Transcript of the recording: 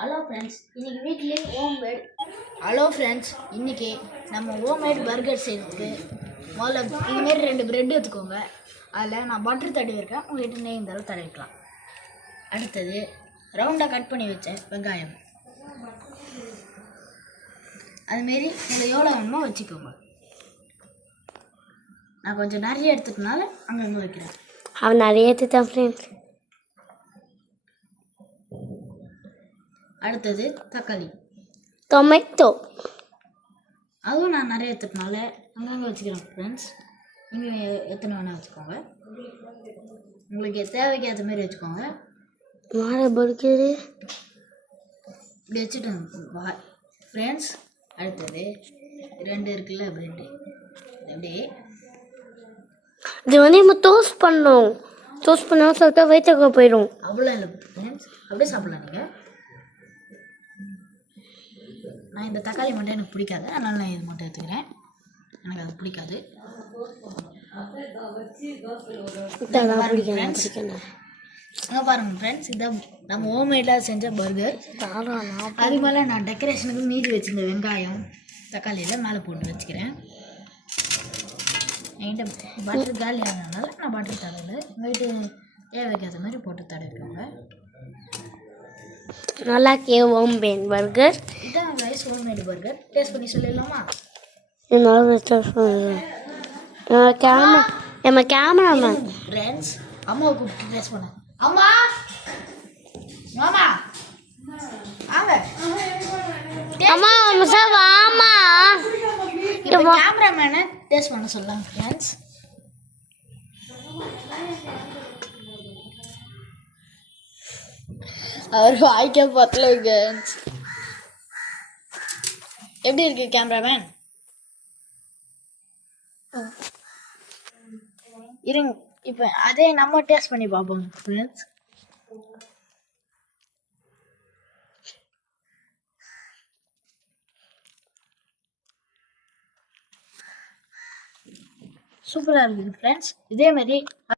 Hello friends, இன்றைக்கி வீட்லேயே homemade இன்றைக்கி நம்ம ஹோம்மேட் பர்கர் செய்கிறதுக்கு முதல்ல இதுமாரி 2 ப்ரெட் எடுத்துக்கோங்க. அதில் நான் பட்டர் தடவிருக்கேன், உங்கள்கிட்ட நெய் இருந்தாலும் தடவிக்கலாம். அடுத்தது ரவுண்டாக கட் பண்ணி வச்ச வெங்காயம், அதுமாரி உங்களுக்கு எவ்வளோ வேணுமோ வச்சுக்கோங்க. நான் கொஞ்சம் நிறைய எடுத்துக்கனால அங்கங்கே வைக்கிறேன். அவன் நிறைய எடுத்துட்டான் ஃப்ரெண்ட்ஸ். அடுத்தது தக்காளி, டொமேட்டோ, அதுவும் நான் நிறைய எடுத்துட்டனால அங்கங்கே வச்சுக்கிறேன் ஃப்ரெண்ட்ஸ். நீங்கள் எத்தனை வேணால் வச்சுக்கோங்க, உங்களுக்கு தேவைக்கு ஏற்ற மாதிரி வச்சுக்கோங்க. பர்கரு இப்படி வச்சுட்டு ஃப்ரெண்ட்ஸ். அடுத்தது 2 இருக்குல்ல ப்ரெட்டு, அப்படியே இது நம்ம டோஸ்ட் பண்ணோம். டோஸ்ட் பண்ணால் சொல்லிட்டா வயிற்றுக்கு போயிடும். அவ்வளோ இல்லை ஃப்ரெண்ட்ஸ், அப்படியே சாப்பிடலாம் நீங்கள். நான் இந்த தக்காளி மட்டும் எனக்கு பிடிக்காது, அதனால் நான் இது மட்டும் எடுத்துக்கிறேன். எனக்கு அது பிடிக்காது. இங்கே பாருங்கள் ஃப்ரெண்ட்ஸ், இதை நம்ம ஹோம்மேடாக செஞ்ச பர்கர். அது மேலே நான் டெக்கரேஷனுக்கு மீதி வச்சுருந்த வெங்காயம் தக்காளியில் மேலே போட்டு வச்சுக்கிறேன். என்கிட்ட பட்டர் காலி ஆனதுனால நான் பட்டர் தடவை உங்கள்கிட்ட தேவைக்காத மாதிரி போட்டு தடவிக்கோங்க. நல்லா ஹோம்மேட் பர்கர். இதான் ரைஸ் ஹோம்மேட் பர்கர். டேஸ்ட் பண்ணி சொல்லிடலாமா? நம்ம கேமராமேன் ஃப்ரெண்ட்ஸ், அம்மாவை கூப்பிட்டு டேஸ்ட் பண்ண. அம்மா, மாமா வாங்க. அம்மா சார் வாமா. கேமராமேனை டேஸ்ட் பண்ண சொல்லலாம் ஃப்ரெண்ட்ஸ். அவர் வாய்க்க பத்தல. எப்படி இருக்கு கேமராமேன்? இருங்க, இப்போ அதே நம்ம டேஸ்ட் பண்ணி பார்ப்போம் ஃப்ரெண்ட்ஸ். சூப்பராக இருக்குது ஃப்ரெண்ட்ஸ். இதே மாதிரி